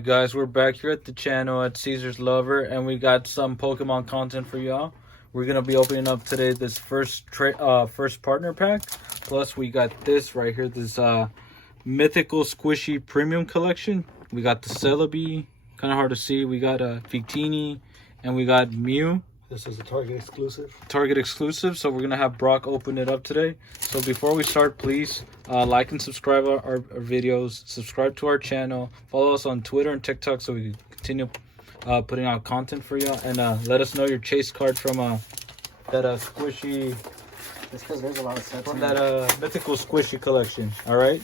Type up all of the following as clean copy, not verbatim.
Alright guys, we're back here at the channel at Caesar's Lover, and we got some Pokemon content for y'all. We're gonna be opening up today this first partner pack. Plus we got this right here, this Mythical Squishy Premium Collection. We got the Celebi, kind of hard to see. We got a Victini, and we got Mew. This is a Target exclusive. Target exclusive, so we're gonna have Brock open it up today. So before we start, please like and subscribe our videos, subscribe to our channel, follow us on Twitter and TikTok so we can continue putting out content for y'all, and let us know your chase card from that squishy, It's because there's a lot of sets from that Mythical Squishy collection. All right.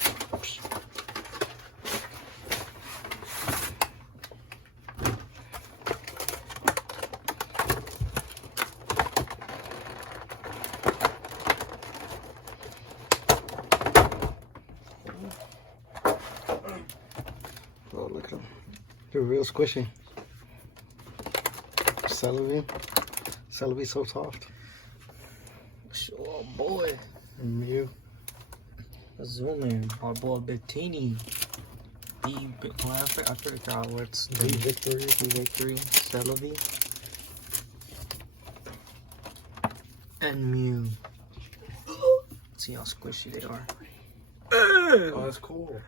Oh, look at them. They're real squishy. Celebi so soft. Oh boy. And Mew. Zoom in. Our boy Bettini. I forgot what's The Victory. Victory. Celebi. And Mew. See how squishy they are. Oh, that's cool.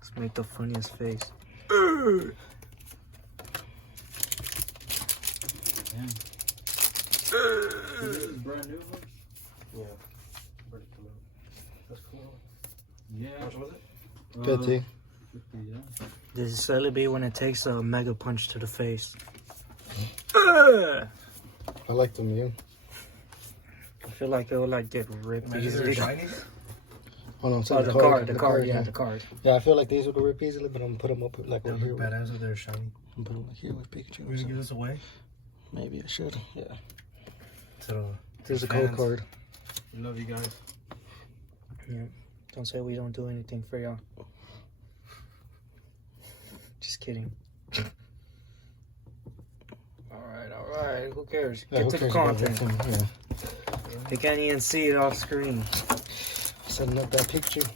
Let's make the funniest face. This is brand new. Yeah. Pretty cool. That's cool. Yeah. How much was it? 50. Yeah. This is Celebi when it takes a mega punch to the face. I I like the Mew. feel like it would like get ripped easily. Hold on, so Oh, the card. Yeah, the card. Yeah, I feel like these would rip easily, but I'm gonna put them up like over here. Badass if they're shiny. I'm put them like here with Pikachu. We're gonna give this away. Maybe I should. Yeah. So There's a code fans. card. We love you guys. Yeah. Don't say we don't do anything for y'all. Just kidding. Alright. Who cares? Yeah, Get who to the cares about that content. thing? Yeah. They can't even see it off screen. Setting up that Pikachu.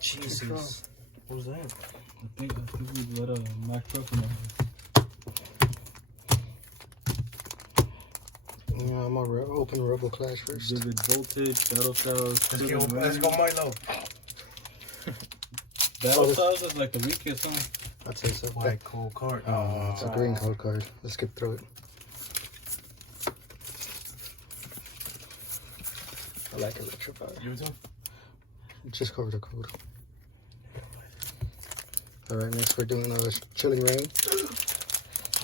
Jesus. What was that? I think we let a Max Ruffin Yeah, I'm gonna open Robo Clash first. Vivid Voltage, Battle Styles. Let's go Milo. Battle Styles is like the weakest, huh? I'd say so. White cold card. It's a green code card. Let's skip through it. I like Electrify. You too? Just cover the code. Alright, next we're doing Chilling Rain.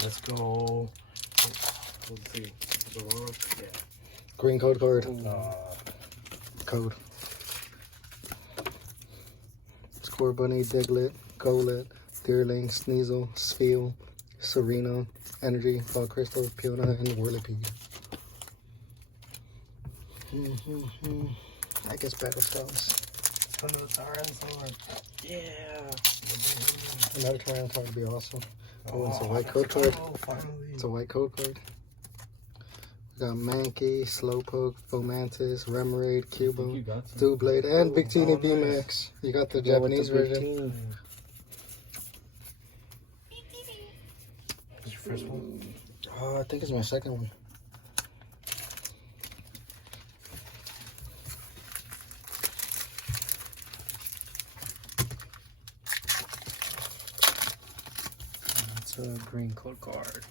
Let's go. Let's see. Yeah. Green code card. Code. Score Bunny, Diglett, Golett, Deerling, Sneasel, Spheal, Serena, Energy, Fall Crystal, Piona, and Whirlipede. I guess Battle Styles. Another Tyrant. Yeah. Another Tyranitar would be awesome. Oh, it's a white code card. Finally. It's a white code card. We got Mankey, Slowpoke, Fomantis, Remoraid, Cubo, You got some. Doublade, and Victini nice. VMAX. You got the Go with Japanese the version. Victini. What's your first one? I think it's my second one. It's a green code card.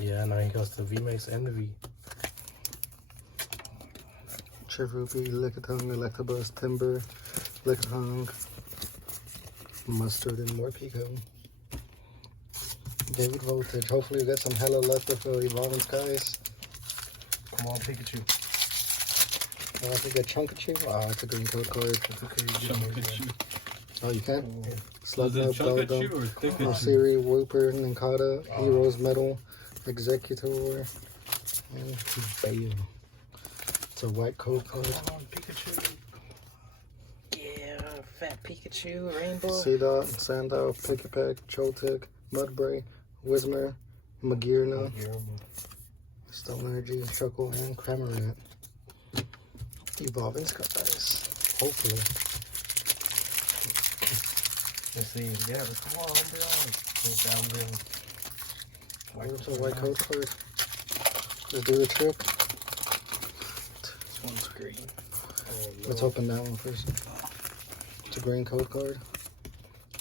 Yeah, now he goes to VMAX and the V. Chirupi, Lickitung, Electabuzz, Timber, Lickitung, Mustard, and Morpeko. David Voltage. Hopefully we got some hella luck with Evolving Skies. Come on, Pikachu. I think a Chunkachu. Oh, it's a green code card. It's okay. You get more than Chunkachu. Oh, you can? Yeah. Is Slugnup, it Chunkachu Beldum, or Thickachu? Osiri, Wooper, Ninkata, Heroes Metal, Executor, and Bale. It's a white code card. Come on, Pikachu. Yeah, fat Pikachu, Rainbow. Seedot, Sandile, Pikipek, Chotic, Mudbray, Whismer, Magearna, Stone Energy, Shuckle, and Cramorant. Evolving Skies. Hopefully. Let's see. Yeah, come on, bro. It's down there. Where's a white code card? Let's do the trick. This one's green. Oh, Let's open that one first. It's a green code card.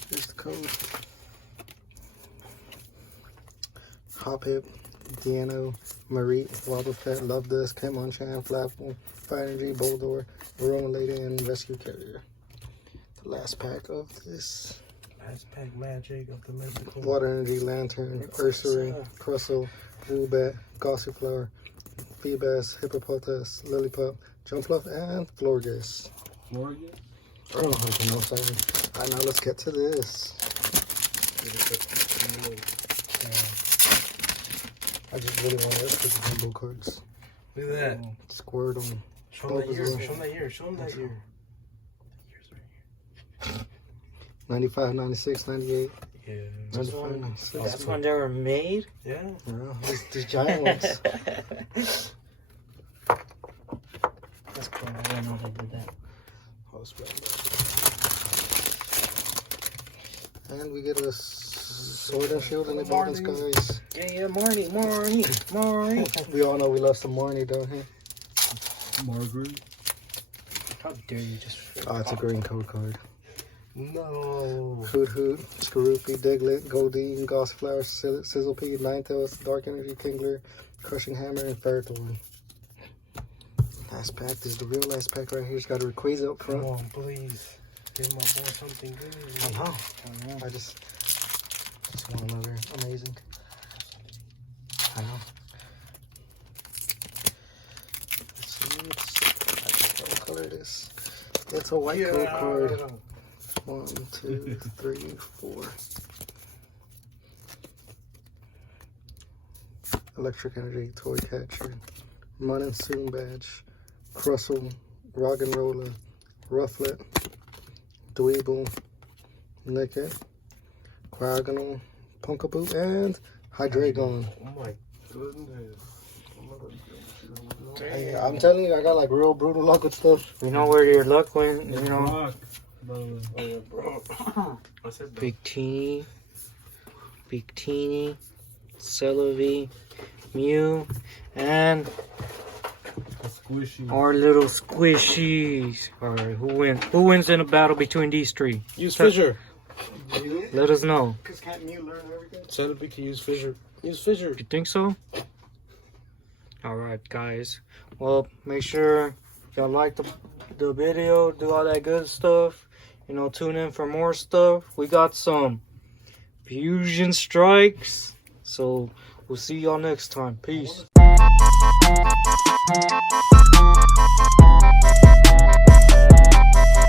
Here's the code. Hop Hip, Deano, Marie, Wobbuffet, Love Dust, Hitmonchan, Flapple, Fire Energy, Boldor, Aroma Lady, and Rescue Carrier. The last pack of this. Last pack magic of the mythical. Water Energy, Lantern, Ursaring, Crustle, Woobat, Gossiflower, Feebas, Hippopotas, Lillipup, Jumpluff, and Florges. Morgan? I don't know how to pronounce that. Alright, now let's get to this. I just really want to look at the combo cards. Look at that. Squirtle. Show them that year. Show them that year. Show them that year. 95, 96, 98. Yeah. 95, 96. That's when they were made? Yeah. Yeah, these giant ones. That's cool. I didn't know they did that. And we get a Sword and Shield and Evolving Skies. Yeah, Marnie. We all know we love some Marnie, don't we? Margaret? How dare you just... Oh, it's a green code card. No. Hoot, Skorupi, Diglett, Goldeen, Gossiflower, Sizzlepede, Ninetales, Dark Energy, Kingler, Crushing Hammer, and Ferrothorn. Last pack. This is the real last pack right here. It's got a Rayquaza up front. Come on, please. Give my boy something good. I know. I just want another amazing. I know. Let's see. What color it is? It's a white code card. 1, 2, 3, 4. Electric Energy, Toy Catcher, Monsoon Badge, Crustle, Roggenrola, Rufflet, Dweeble, Nickit, Cryogonal, Punkaboo, and Hydreigon. Oh my goodness. Hey, I'm telling you, I got like real brutal luck with stuff. You know where your luck went, you know? Rock, by the way. Oh, yeah, bro. I said that. Big Teeny, Celebi, Mew, and Squishy. our little squishies. Alright, who wins in a battle between these three? Use Fissure. Let us know. Because can't you learn everything? Celebi can use Fissure. Use Fissure. You think so? Alright, guys. Well, make sure y'all like the video, do all that good stuff. You know, tune in for more stuff. We got some Fusion Strikes. So, we'll see y'all next time. Peace.